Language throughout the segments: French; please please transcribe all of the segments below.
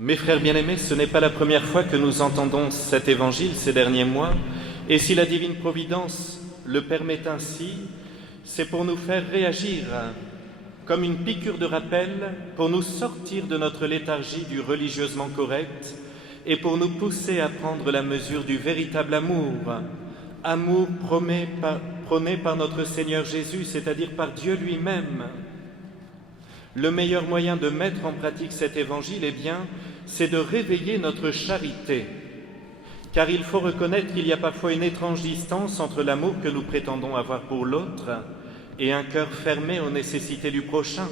Mes frères bien-aimés, ce n'est pas la première fois que nous entendons cet évangile ces derniers mois, et si la divine providence le permet ainsi, c'est pour nous faire réagir comme une piqûre de rappel, pour nous sortir de notre léthargie du religieusement correct et pour nous pousser à prendre la mesure du véritable amour prôné par notre Seigneur Jésus, c'est-à-dire par Dieu lui-même. Le meilleur moyen de mettre en pratique cet évangile, c'est de réveiller notre charité. Car il faut reconnaître qu'il y a parfois une étrange distance entre l'amour que nous prétendons avoir pour l'autre et un cœur fermé aux nécessités du prochain.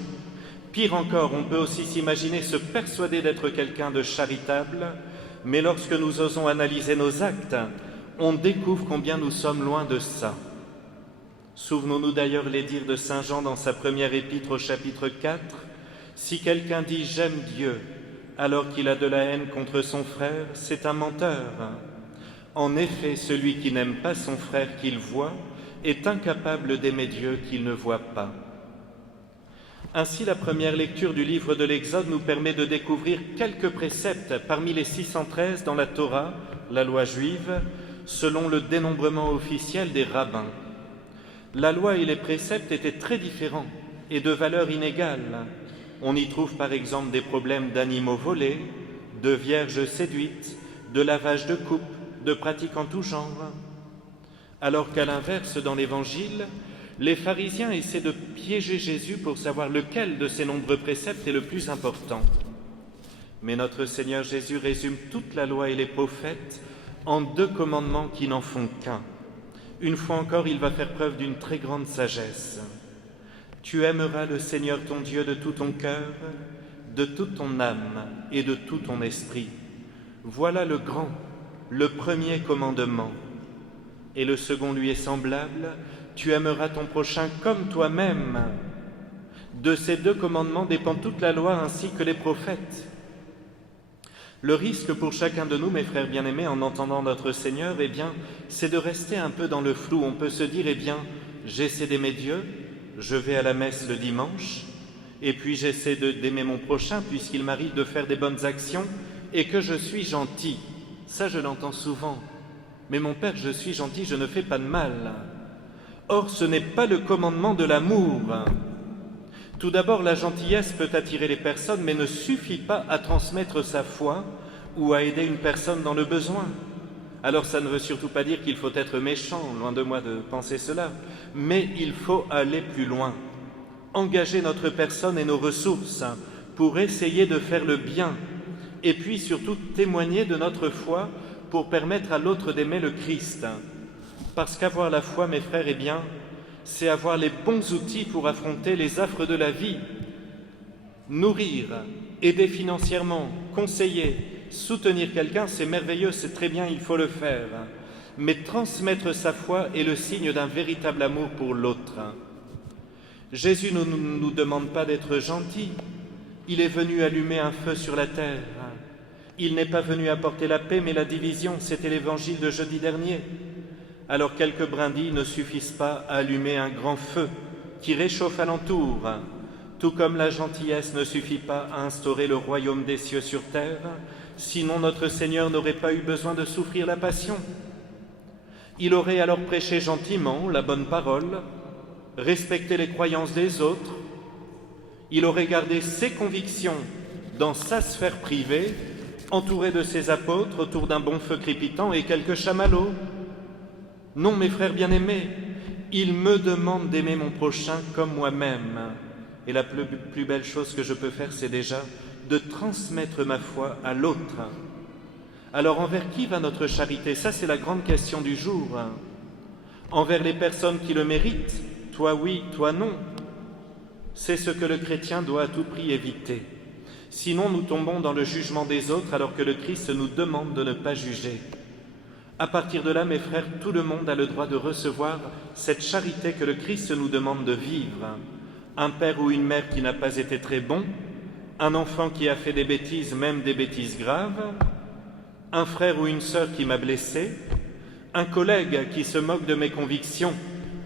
Pire encore, on peut aussi s'imaginer se persuader d'être quelqu'un de charitable, mais lorsque nous osons analyser nos actes, on découvre combien nous sommes loin de ça. Souvenons-nous d'ailleurs les dires de Saint Jean dans sa première épître au chapitre 4. « Si quelqu'un dit « j'aime Dieu » alors qu'il a de la haine contre son frère, c'est un menteur. En effet, celui qui n'aime pas son frère qu'il voit est incapable d'aimer Dieu qu'il ne voit pas. » Ainsi, la première lecture du livre de l'Exode nous permet de découvrir quelques préceptes parmi les 613 dans la Torah, la loi juive, selon le dénombrement officiel des rabbins. La loi et les préceptes étaient très différents et de valeur inégale. On y trouve par exemple des problèmes d'animaux volés, de vierges séduites, de lavage de coupe, de pratiques en tout genre. Alors qu'à l'inverse, dans l'Évangile, les pharisiens essaient de piéger Jésus pour savoir lequel de ces nombreux préceptes est le plus important. Mais notre Seigneur Jésus résume toute la loi et les prophètes en 2 commandements qui n'en font qu'un. Une fois encore, il va faire preuve d'une très grande sagesse. Tu aimeras le Seigneur ton Dieu de tout ton cœur, de toute ton âme et de tout ton esprit. Voilà le grand, le premier commandement. Et le second lui est semblable, tu aimeras ton prochain comme toi-même. De ces 2 commandements dépend toute la loi ainsi que les prophètes. Le risque pour chacun de nous, mes frères bien-aimés, en entendant notre Seigneur, c'est de rester un peu dans le flou. On peut se dire, j'essaie d'aimer Dieu, je vais à la messe le dimanche, et puis j'essaie d'aimer mon prochain puisqu'il m'arrive de faire des bonnes actions et que je suis gentil. Ça, je l'entends souvent. Mais mon Père, je suis gentil, je ne fais pas de mal. Or, ce n'est pas le commandement de l'amour. Tout d'abord, la gentillesse peut attirer les personnes, mais ne suffit pas à transmettre sa foi ou à aider une personne dans le besoin. Alors ça ne veut surtout pas dire qu'il faut être méchant, loin de moi de penser cela, mais il faut aller plus loin, engager notre personne et nos ressources pour essayer de faire le bien, et puis surtout témoigner de notre foi pour permettre à l'autre d'aimer le Christ. Parce qu'avoir la foi, mes frères, c'est avoir les bons outils pour affronter les affres de la vie. Nourrir, aider financièrement, conseiller, soutenir quelqu'un, c'est merveilleux, c'est très bien, il faut le faire. Mais transmettre sa foi est le signe d'un véritable amour pour l'autre. Jésus ne nous demande pas d'être gentils. Il est venu allumer un feu sur la terre. Il n'est pas venu apporter la paix, mais la division. C'était l'évangile de jeudi dernier. Alors quelques brindilles ne suffisent pas à allumer un grand feu qui réchauffe alentour, tout comme la gentillesse ne suffit pas à instaurer le royaume des cieux sur terre, sinon notre Seigneur n'aurait pas eu besoin de souffrir la passion. Il aurait alors prêché gentiment la bonne parole, respecté les croyances des autres, il aurait gardé ses convictions dans sa sphère privée, entouré de ses apôtres autour d'un bon feu crépitant et quelques chamallows. Non, mes frères bien-aimés, il me demande d'aimer mon prochain comme moi-même. Et la plus belle chose que je peux faire, c'est déjà de transmettre ma foi à l'autre. Alors, envers qui va notre charité? Ça, c'est la grande question du jour. Envers les personnes qui le méritent, toi oui, toi non. C'est ce que le chrétien doit à tout prix éviter. Sinon, nous tombons dans le jugement des autres alors que le Christ nous demande de ne pas juger. À partir de là, mes frères, tout le monde a le droit de recevoir cette charité que le Christ nous demande de vivre. Un père ou une mère qui n'a pas été très bon, un enfant qui a fait des bêtises, même des bêtises graves, un frère ou une sœur qui m'a blessé, un collègue qui se moque de mes convictions,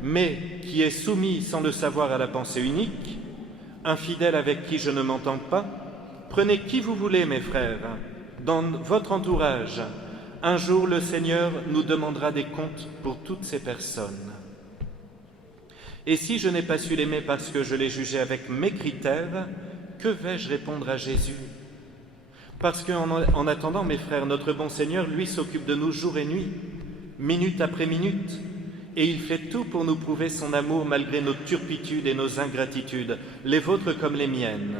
mais qui est soumis sans le savoir à la pensée unique, un fidèle avec qui je ne m'entends pas, Prenez qui vous voulez, mes frères, dans votre entourage. Un jour, le Seigneur nous demandera des comptes pour toutes ces personnes. Et si je n'ai pas su l'aimer parce que je l'ai jugé avec mes critères, que vais-je répondre à Jésus? Parce qu'en attendant, mes frères, notre bon Seigneur, lui, s'occupe de nous jour et nuit, minute après minute, et il fait tout pour nous prouver son amour malgré nos turpitudes et nos ingratitudes, les vôtres comme les miennes.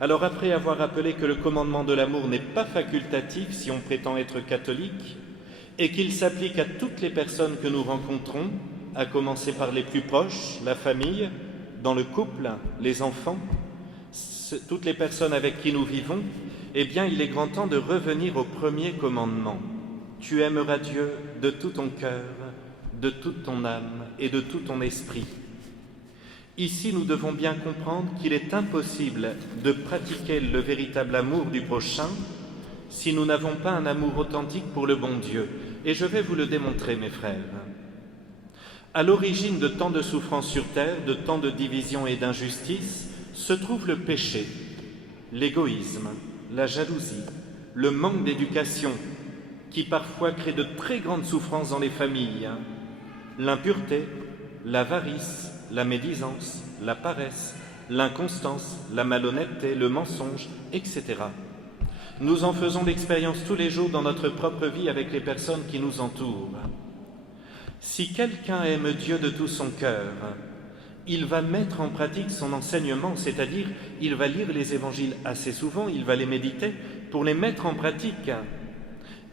Alors après avoir rappelé que le commandement de l'amour n'est pas facultatif si on prétend être catholique, et qu'il s'applique à toutes les personnes que nous rencontrons, à commencer par les plus proches, la famille, dans le couple, les enfants, toutes les personnes avec qui nous vivons, eh bien il est grand temps de revenir au premier commandement. Tu aimeras Dieu de tout ton cœur, de toute ton âme et de tout ton esprit. Ici, nous devons bien comprendre qu'il est impossible de pratiquer le véritable amour du prochain si nous n'avons pas un amour authentique pour le bon Dieu. Et je vais vous le démontrer, mes frères. À l'origine de tant de souffrances sur terre, de tant de divisions et d'injustices, se trouve le péché, l'égoïsme, la jalousie, le manque d'éducation, qui parfois crée de très grandes souffrances dans les familles, l'impureté, l'avarice, la médisance, la paresse, l'inconstance, la malhonnêteté, le mensonge, etc. Nous en faisons l'expérience tous les jours dans notre propre vie avec les personnes qui nous entourent. Si quelqu'un aime Dieu de tout son cœur, il va mettre en pratique son enseignement, c'est-à-dire il va lire les évangiles assez souvent, il va les méditer pour les mettre en pratique.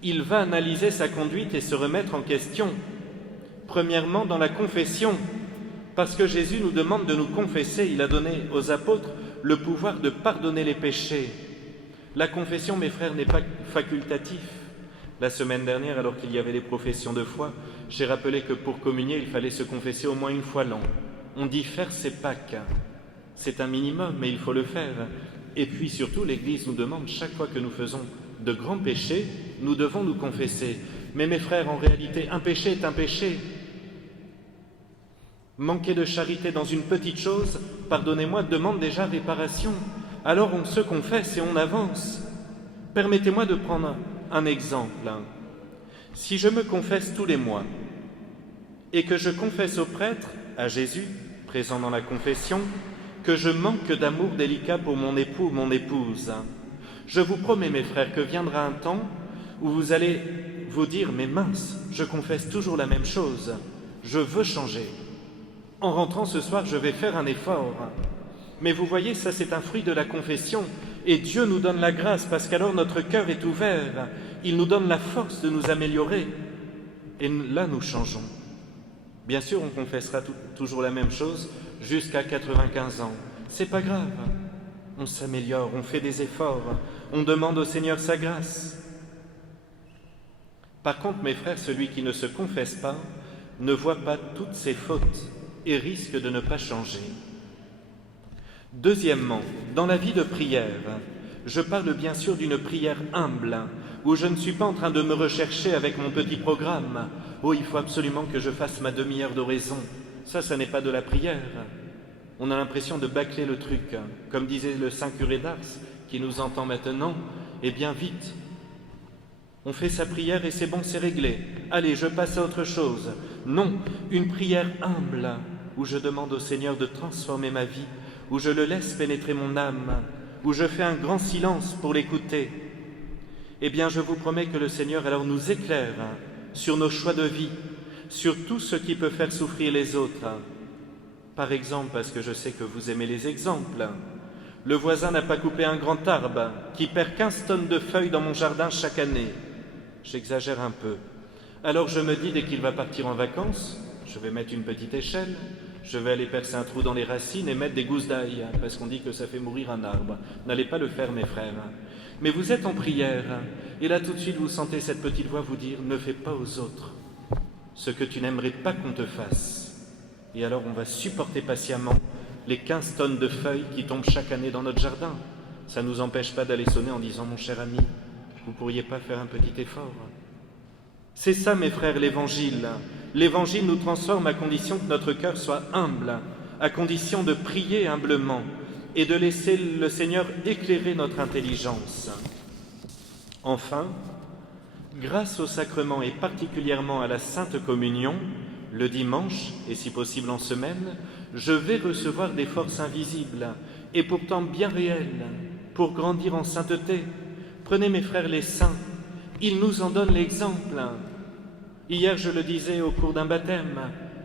Il va analyser sa conduite et se remettre en question. Premièrement, dans la confession, parce que Jésus nous demande de nous confesser, il a donné aux apôtres le pouvoir de pardonner les péchés. La confession, mes frères, n'est pas facultatif. La semaine dernière, alors qu'il y avait les professions de foi, j'ai rappelé que pour communier, il fallait se confesser au moins une fois l'an. On dit faire ses Pâques. C'est un minimum, mais il faut le faire. Et puis surtout, l'Église nous demande, chaque fois que nous faisons de grands péchés, nous devons nous confesser. Mais mes frères, en réalité, un péché est un péché. Manquer de charité dans une petite chose, pardonnez-moi, demande déjà réparation. Alors on se confesse et on avance. Permettez-moi de prendre un exemple. Si je me confesse tous les mois et que je confesse au prêtre, à Jésus, présent dans la confession, que je manque d'amour délicat pour mon époux ou mon épouse, je vous promets, mes frères, que viendra un temps où vous allez vous dire « Mais mince, je confesse toujours la même chose, je veux changer. En rentrant ce soir, je vais faire un effort. » Mais vous voyez, ça c'est un fruit de la confession. Et Dieu nous donne la grâce parce qu'alors notre cœur est ouvert. Il nous donne la force de nous améliorer. Et là, nous changeons. Bien sûr, on confessera toujours la même chose jusqu'à 95 ans. C'est pas grave. On s'améliore, on fait des efforts. On demande au Seigneur sa grâce. Par contre, mes frères, celui qui ne se confesse pas ne voit pas toutes ses fautes et risque de ne pas changer. Deuxièmement, dans la vie de prière, je parle bien sûr d'une prière humble, où je ne suis pas en train de me rechercher avec mon petit programme. Oh, il faut absolument que je fasse ma demi-heure d'oraison. Ça n'est pas de la prière. On a l'impression de bâcler le truc. Comme disait le saint curé d'Ars, qui nous entend maintenant, eh bien vite. On fait sa prière et c'est bon, c'est réglé. Allez, je passe à autre chose. Non, une prière humble, où je demande au Seigneur de transformer ma vie, où je le laisse pénétrer mon âme, où je fais un grand silence pour l'écouter. Eh bien, je vous promets que le Seigneur alors nous éclaire sur nos choix de vie, sur tout ce qui peut faire souffrir les autres. Par exemple, parce que je sais que vous aimez les exemples, le voisin n'a pas coupé un grand arbre qui perd 15 tonnes de feuilles dans mon jardin chaque année. J'exagère un peu. Alors je me dis, dès qu'il va partir en vacances, je vais mettre une petite échelle, je vais aller percer un trou dans les racines et mettre des gousses d'ail, parce qu'on dit que ça fait mourir un arbre. N'allez pas le faire, mes frères. Mais vous êtes en prière, et là tout de suite vous sentez cette petite voix vous dire « Ne fais pas aux autres ce que tu n'aimerais pas qu'on te fasse ». Et alors on va supporter patiemment les 15 tonnes de feuilles qui tombent chaque année dans notre jardin. Ça ne nous empêche pas d'aller sonner en disant « Mon cher ami, vous ne pourriez pas faire un petit effort ?» C'est ça, mes frères, l'Évangile. L'Évangile nous transforme à condition que notre cœur soit humble, à condition de prier humblement. et de laisser le Seigneur éclairer notre intelligence. Enfin, grâce au sacrement et particulièrement à la Sainte Communion, le dimanche, et si possible en semaine, je vais recevoir des forces invisibles et pourtant bien réelles pour grandir en sainteté. Prenez mes frères les saints, ils nous en donnent l'exemple. Hier, je le disais au cours d'un baptême,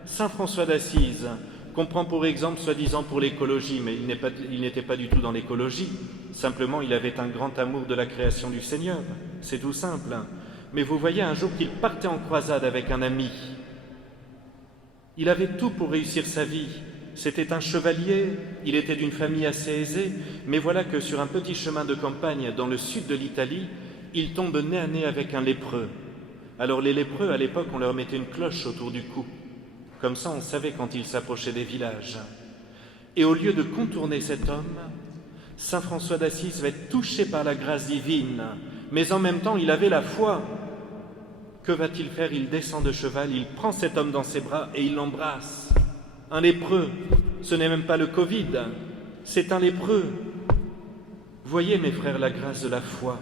Saint François d'Assise, qu'on prend pour exemple soi-disant pour l'écologie, mais il n'était pas du tout dans l'écologie. Simplement, il avait un grand amour de la création du Seigneur. C'est tout simple. Mais vous voyez, un jour qu'il partait en croisade avec un ami, il avait tout pour réussir sa vie. C'était un chevalier, il était d'une famille assez aisée, mais voilà que sur un petit chemin de campagne dans le sud de l'Italie, il tombe nez à nez avec un lépreux. Alors les lépreux, à l'époque, on leur mettait une cloche autour du cou. Comme ça, on savait quand ils s'approchaient des villages. Et au lieu de contourner cet homme, Saint François d'Assise va être touché par la grâce divine, mais en même temps, il avait la foi. Que va-t-il faire? Il descend de cheval, il prend cet homme dans ses bras et il l'embrasse. Un lépreux, ce n'est même pas le Covid, c'est un lépreux. Voyez, mes frères, la grâce de la foi,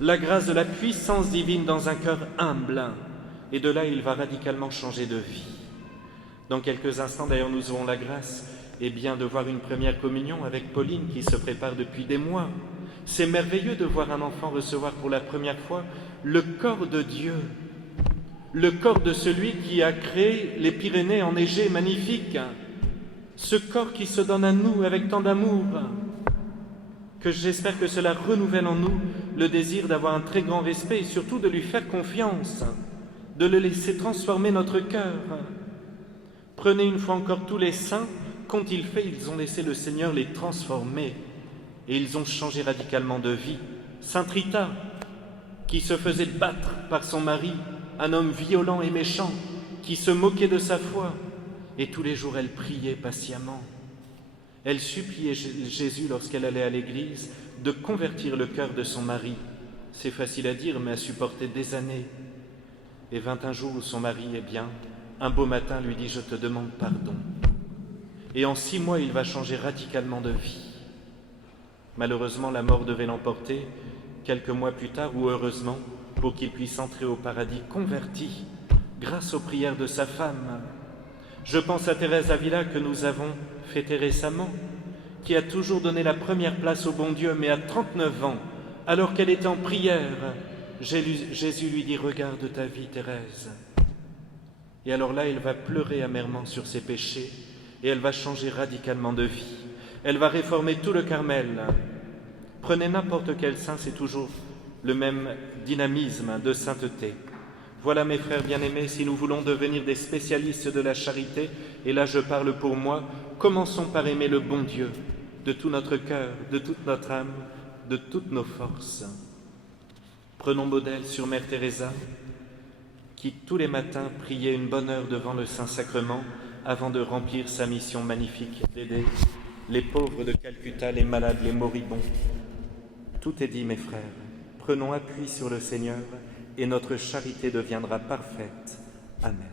la grâce de la puissance divine dans un cœur humble. Et de là, il va radicalement changer de vie. Dans quelques instants, d'ailleurs, nous aurons la grâce de voir une première communion avec Pauline qui se prépare depuis des mois. C'est merveilleux de voir un enfant recevoir pour la première fois le corps de Dieu, le corps de celui qui a créé les Pyrénées enneigées magnifiques, ce corps qui se donne à nous avec tant d'amour, que j'espère que cela renouvelle en nous le désir d'avoir un très grand respect et surtout de lui faire confiance, de le laisser transformer notre cœur. Prenez une fois encore tous les saints, qu'ont-ils fait? Ils ont laissé le Seigneur les transformer et ils ont changé radicalement de vie. Sainte Rita, qui se faisait battre par son mari, un homme violent et méchant, qui se moquait de sa foi, et tous les jours elle priait patiemment. Elle suppliait Jésus lorsqu'elle allait à l'église de convertir le cœur de son mari. C'est facile à dire, mais à supporter des années. Et vint un jour où son mari, un beau matin, lui dit « Je te demande pardon ». Et en 6 mois, il va changer radicalement de vie. Malheureusement, la mort devait l'emporter quelques mois plus tard, ou heureusement, pour qu'il puisse entrer au paradis converti grâce aux prières de sa femme. Je pense à Thérèse d'Avila que nous avons fêtée récemment, qui a toujours donné la première place au bon Dieu, mais à 39 ans, alors qu'elle était en prière, Jésus lui dit « Regarde ta vie, Thérèse ». Et alors là, elle va pleurer amèrement sur ses péchés et elle va changer radicalement de vie. Elle va réformer tout le Carmel. Prenez n'importe quel saint, c'est toujours le même dynamisme de sainteté. Voilà, mes frères bien-aimés, si nous voulons devenir des spécialistes de la charité, et là je parle pour moi, commençons par aimer le bon Dieu, de tout notre cœur, de toute notre âme, de toutes nos forces. Prenons modèle sur Mère Teresa, qui tous les matins priait une bonne heure devant le Saint-Sacrement avant de remplir sa mission magnifique d'aider les pauvres de Calcutta, les malades, les moribonds. Tout est dit, mes frères. Prenons appui sur le Seigneur et notre charité deviendra parfaite. Amen.